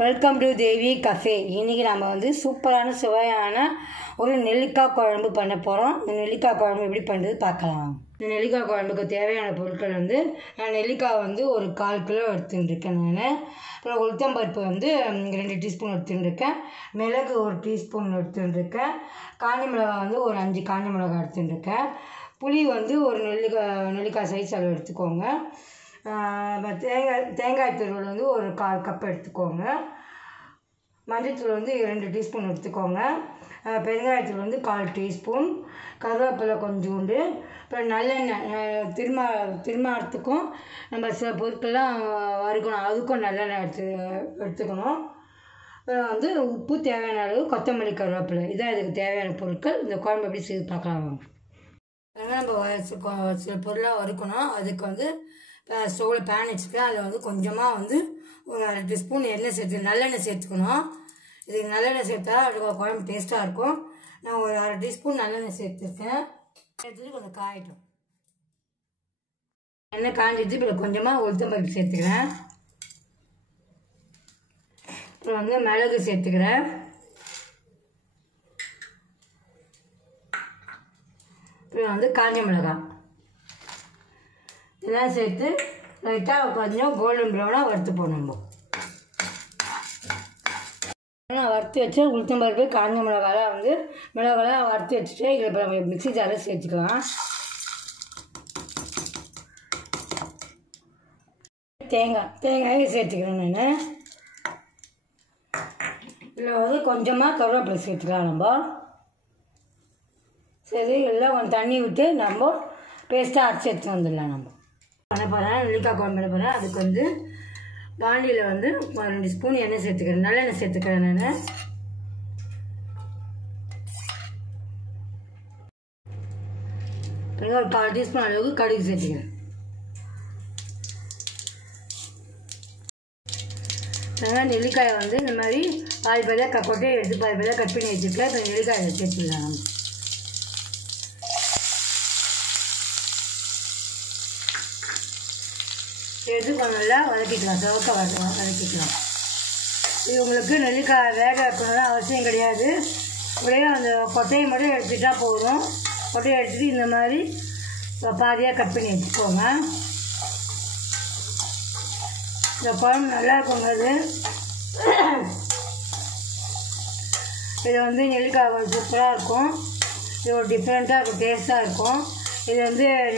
Welcome to Devi cafe. இன்றைக்கி நம்ம சூப்பரான சுவையான ஒரு நெல்லிக்காய் குழம்பு பண்ண போகிறோம். இந்த நெல்லிக்காய் குழம்பு எப்படி பண்ணுறது பார்க்கலாம். இந்த நெல்லிக்காய் குழம்புக்கு தேவையான பொருட்கள் நான் நெல்லிக்காய் ஒரு 1/4 கிலோ எடுத்துட்டுருக்கேன். நான் அப்புறம் உளுத்தம்பருப்பு 2 டீஸ்பூன் எடுத்துட்டுருக்கேன். மிளகு 1 டீஸ்பூன் எடுத்துட்டுருக்கேன். காஞ்சி மிளகாய் ஒரு 5 காஞ்சி மிளகாய் எடுத்துட்டுருக்கேன். புளி ஒரு நெல்லிக்காய் சைஸ் அளவு எடுத்துக்கோங்க. தேங்காய் துருவல் ஒரு 1/4 கப் எடுத்துக்கோங்க. மஞ்சள்தூள் 2 டீஸ்பூன் எடுத்துக்கோங்க. பெருங்காயத்தூள் 1/4 டீஸ்பூன். கருவேப்பிலை கொஞ்சோண்டு. அப்புறம் நல்லெண்ணெய் திருமணத்துக்கும் நம்ம சில பொருட்கள்லாம் வறுக்கணும், அதுக்கும் நல்லெண்ணெய் எடுத்துக்கணும். அப்புறம் உப்பு தேவையான அளவு, கொத்தமல்லி, கருவேப்பிலை, இதான் இதுக்கு தேவையான பொருட்கள். இந்த குழம்பு எப்படி செய்து பார்க்கலாம். நம்ம சில பொருளாக வறுக்கணும். அதுக்கு ஸ்டவ்வில் பேன் வச்சுக்கலாம். அதில் கொஞ்சமாக ஒரு 1/2 டீஸ்பூன் எண்ணெய் நல்லெண்ணெய் சேர்த்துக்கணும். இதுக்கு நல்லெண்ணெய் சேர்த்தா அது குழம்பு டேஸ்ட்டாக இருக்கும். நான் ஒரு 1/2 டீஸ்பூன் நல்லெண்ணெய் சேர்த்துருக்கேன். சேர்த்துட்டு கொஞ்சம் காயட்டும். எண்ணெய் காஞ்சிட்டு இப்போ கொஞ்சமாக உளுத்தம்பருப்பு சேர்த்துக்கிறேன். அப்புறம் மிளகு சேர்த்துக்கிறேன். அப்புறம் காஞ்ச மிளகாய் இதெல்லாம் சேர்த்து லைட்டாக கொஞ்சம் கோல்டன் ப்ரௌனாக வறுத்து போடணும். நான் வறுத்து வச்சு உளுத்தம்பருப்பு காஞ்ச மிளகாலாம் வறுத்து வச்சுட்டு இதில் இப்போ நம்ம மிக்ஸி ஜாரில் சேர்த்துக்கலாம். தேங்காயை சேர்த்துக்கிறேன். நான் இதில் கொஞ்சமாக கருவேப்பிலை சேர்த்துக்கலாம். நம்ம சரி எல்லாம் கொஞ்சம் தண்ணி விட்டு நம்ம பேஸ்ட்டாக அரைச்சி எடுத்துன்னு வந்துடலாம். நம்ம பண்ண போகிறேன், நெல்லிக்காய் குழம்பு பண்ண போகிறேன். அதுக்கு பாண்டியில் 2 ஸ்பூன் எண்ணெய் சேர்த்துக்கிறேன். நல்லெண்ணெய் சேர்த்துக்கிறேன். நான் ஒரு 1/4 டீஸ்பூன் அளவுக்கு கடுகு சேர்த்துக்கிறேன். நெல்லிக்காயை இந்த மாதிரி பாதி பாதியாக கொட்டையை எடுத்து பாதி பாதியாக கட் பண்ணி வச்சுருக்கேன். இப்போ நெல்லிக்காயை சேர்த்துக்கலாம். நம்ம எடுத்து கொஞ்சம் நல்லா வதக்கிக்கலாம். செவக்க வதக்கிக்கலாம். இது உங்களுக்கு நெல்லிக்காய் வேக வைக்கணும்லாம் அவசியம் கிடையாது. அப்படியே அந்த கொட்டையை மட்டும் எடுத்துட்டா போதும். கொட்டையை எடுத்துகிட்டு இந்த மாதிரி பாதியாக கட் பண்ணி வச்சுக்கோங்க. இந்த குழம்பு நல்லா இருக்குங்க. இது நெல்லிக்காய் கொஞ்சம் சூப்பராக இருக்கும். இது ஒரு டிஃப்ரெண்ட்டாக இருக்கும், டேஸ்ட்டாக இருக்கும். இது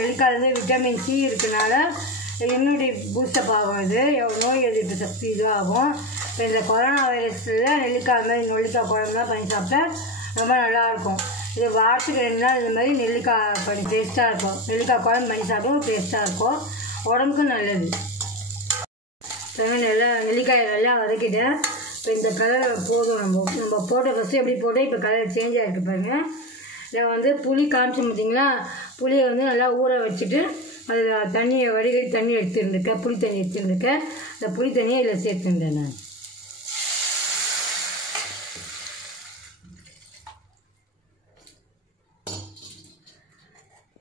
நெல்லிக்காய் விட்டமின் சி இருக்கனால இம்யூனிட்டி பூஸ்டப் ஆகும். இது நோய் எதிர்ப்பு சக்தி இதுவாகும். இப்போ இந்த கொரோனா வைரஸில் நெல்லிக்காய் குழம்புலாம் பண்ணி சாப்பிட்டா ரொம்ப நல்லாயிருக்கும். இது வாரத்துக்கு 2 நாள் இந்த மாதிரி நெல்லிக்காய் பண்ணி டேஸ்ட்டாக இருக்கும். நெல்லிக்காய் குழம்பு பண்ணி சாப்பிடும் டேஸ்ட்டாக இருக்கும், உடம்புக்கும் நல்லது. நெல்லிக்காயை நல்லா வதக்கிட்டேன். இப்போ இந்த கலர் போதும். நம்ம போட்ட ஃபஸ்ட்டு எப்படி போட்டோம், இப்போ கலர் சேஞ்ச் ஆகிருக்கு பாருங்கள். இதில் புளி காமிச்சோம் பார்த்தீங்களா, புளியை நல்லா ஊற வச்சுட்டு அதில் தண்ணியை வடிகட்டி தண்ணி எடுத்துருக்கேன். புளி தண்ணி எடுத்துருக்கேன். அந்த புளி தண்ணியை இதில் சேர்த்துட்டேன். நான்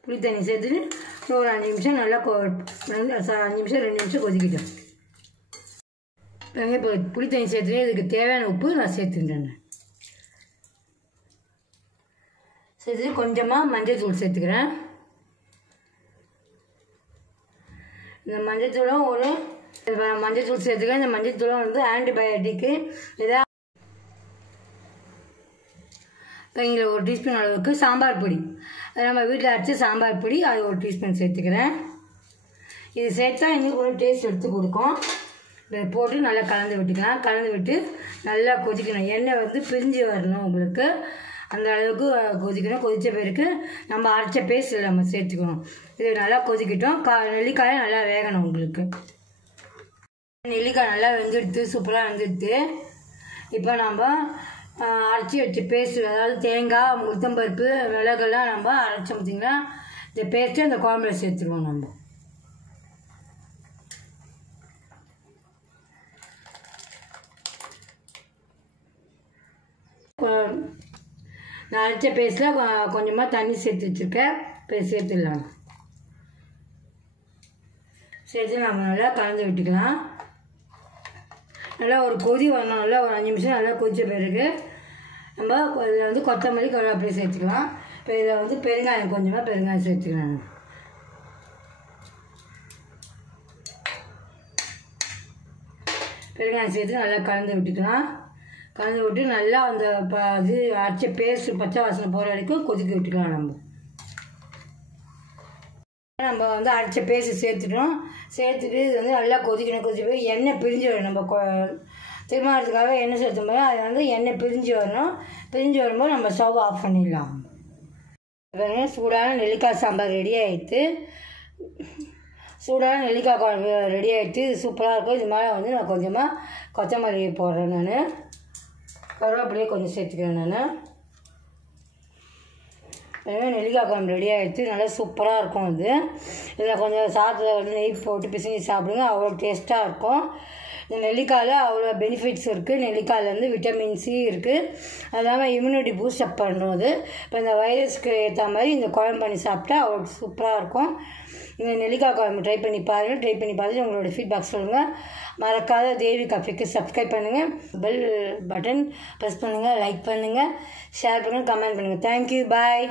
புளி தண்ணி சேர்த்துட்டு ஒரு 5 நிமிஷம் நல்லா 5 நிமிஷம் 2 நிமிஷம் கொதிக்கிட்டேன். இப்போ புளி தண்ணி சேர்த்துட்டு இதுக்கு தேவையான உப்பு நான் சேர்த்துட்டேன். சேர்த்துட்டு கொஞ்சமாக மஞ்சள் தூள் சேர்த்துக்கிறேன். இந்த மஞ்சள் தூளும் மஞ்சள் தூள் சேர்த்துக்கிறேன். இந்த மஞ்சள் தூளும் ஆன்டிபயோட்டிக்கு ஏதாவது. இப்போ இதில் 1 டீஸ்பூன் அளவுக்கு சாம்பார் பொடி, அது நம்ம வீட்டில் அரைச்சி சாம்பார் பொடி, அது 1 டீஸ்பூன் சேர்த்துக்கிறேன். இது சேர்த்தா இன்னும் ஒரு டேஸ்ட் எடுத்து கொடுக்கும். இதை போட்டு நல்லா கலந்து விட்டுக்கலாம். கலந்து விட்டு நல்லா கொதிக்கணும். எண்ணெய் பிரிஞ்சு வரணும் உங்களுக்கு. அந்த அளவுக்கு கொதிக்கணும். கொதித்த பிறகு நம்ம அரைச்ச பேஸ்ட்டில் நம்ம சேர்த்துக்கணும். இது நல்லா கொதிக்கிட்டோம். நெல்லிக்காயை நல்லா வேகணும் உங்களுக்கு. நெல்லிக்காய் நல்லா வெந்துடுத்து, சூப்பராக வெந்துடுத்து. இப்போ நம்ம அரைச்சி வச்ச பேஸ்ட்டு, அதாவது தேங்காய், உளுத்தம்பருப்பு, மிளகெல்லாம் நம்ம அரைச்சோம் பார்த்திங்களா, இந்த பேஸ்ட்டு அந்த குழம்புல சேர்த்துருவோம். நம்ம நான் அரைச்ச பேஸ்ட்டில் கொஞ்சமாக தண்ணி சேர்த்து வச்சுருக்கேன். சேர்த்துடலாம். சேர்த்து நம்ம நல்லா கலந்து விட்டுக்கலாம். நல்லா ஒரு கொதி வரணும். நல்லா ஒரு 5 நிமிஷம் நல்லா கொதித்த பிறகு நம்ம இதில் வந்து கொத்தமல்லி கருவேப்பிலை சேர்த்துக்கலாம். இப்போ இதில் வந்து பெருங்காயம் கொஞ்சமாக பெருங்காயம் சேர்த்துக்கலாம். பெருங்காயம் சேர்த்து நல்லா கலந்து விட்டுக்கலாம். கலந்து விட்டு நல்லா அந்த இது அரைச்ச பேஸ்ட் பச்சை வாசனை போகிற வரைக்கும் கொதிக்க விட்டுக்கலாம். நம்ம வந்து அரைச்ச பேஸ்ட் சேர்த்துட்டோம். சேர்த்துட்டு இது வந்து நல்லா கொதிக்கணும். கொதிச்சு போய் எண்ணெய் பிரிஞ்சு வரும். நம்ம திருமணத்துக்காக எண்ணெய் சேர்த்தும் போது அது வந்து எண்ணெய் பிரிஞ்சு வரணும். பிரிஞ்சு வரும்போது நம்ம ஸ்டவ் ஆஃப் பண்ணிடலாம். சூடான நெல்லிக்காய் சாம்பார் ரெடி ஆகிடுது. சூடான நெல்லிக்காய் குழம்பு ரெடி ஆகிடுது. இது சூப்பராக இருக்கும். இது மேலே வந்து நான் கொஞ்சமாக கொத்தமல்லி போடுறேன். நான் கருவேப்பிலையே கொஞ்சம் சேர்த்துக்கிறேன். நான் நெல்லிக்காய் குழம்பு ரெடி ஆகிடுது. நல்லா சூப்பராக இருக்கும். இது இதில் கொஞ்சம் சாதத்தில் வந்து நெய் போட்டு பிசைஞ்சு சாப்பிடுங்க. அவ்வளோ டேஸ்ட்டாக இருக்கும். இந்த நெல்லிக்காயில் அவ்வளோ பெனிஃபிட்ஸ் இருக்குது. நெல்லிக்காயிலேருந்து விட்டமின் சி இருக்குது. அது இல்லாமல் இம்யூனிட்டி பூஸ்ட் அப் பண்ணுறது. இப்போ இந்த வைரஸ்க்கு ஏற்ற மாதிரி இந்த குழம்பு பண்ணி சாப்பிட்டா அவ்வளோ சூப்பராக இருக்கும். இந்த நெல்லிக்காய் குழம்பு ட்ரை பண்ணி பாருங்கள். ட்ரை பண்ணி பார்த்துட்டு உங்களோட ஃபீட்பேக் சொல்லுங்கள். மறக்காத தேவி காஃபிக்கு சப்ஸ்கிரைப் பண்ணுங்கள். பெல் பட்டன் ப்ரெஸ் பண்ணுங்கள். லைக் பண்ணுங்கள். ஷேர் பண்ணுங்கள். கமெண்ட் பண்ணுங்கள். தேங்க்யூ. பாய்.